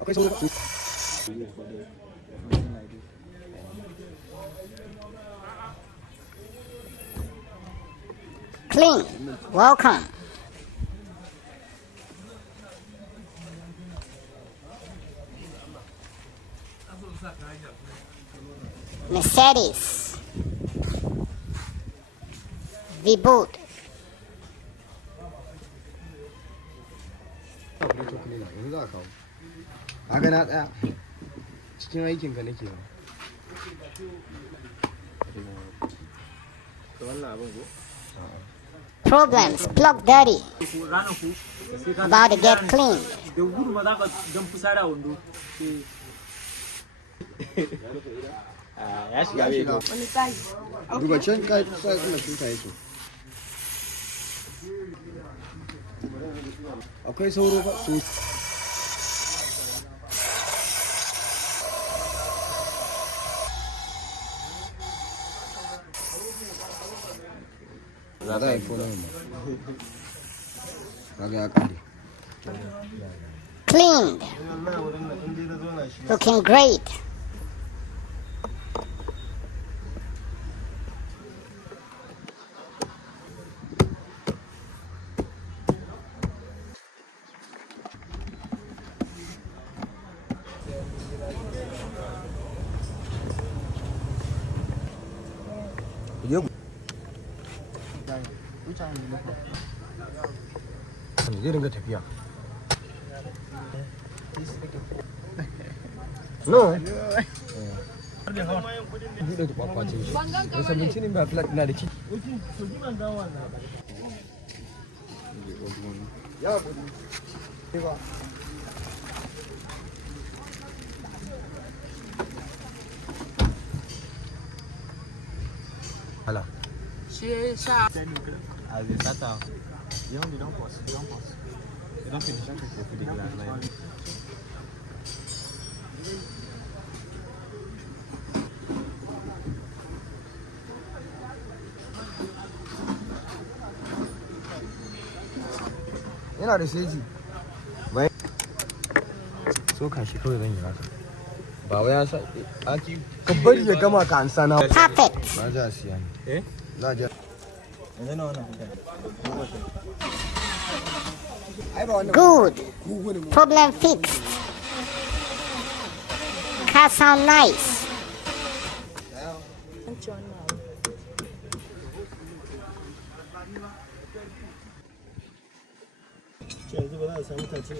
akwai sauro ba Clean. Welcome. Mercedes. V-boot. yanzu za a kawo haka na tsaya cikin aikin ka nake Problems. Plug dirty. About to get clean. ya shiga duba can ka sa kuma shuka yake akwai sauro ba su za a yi fona ba kaga ya kare Cleaned. Looking great. zai ringa tafiya no buɗe da kwakwacin shi da sabinci ne ba flat na da ciki hala yana da seji bai so ka shi kawai zan yi haka ba wai ya sa aki ka bari ya gama ka ansa na Perfect. ba za siya ne za a Good. Problem fixed. Car sound nice. yanzu ba za a samu tace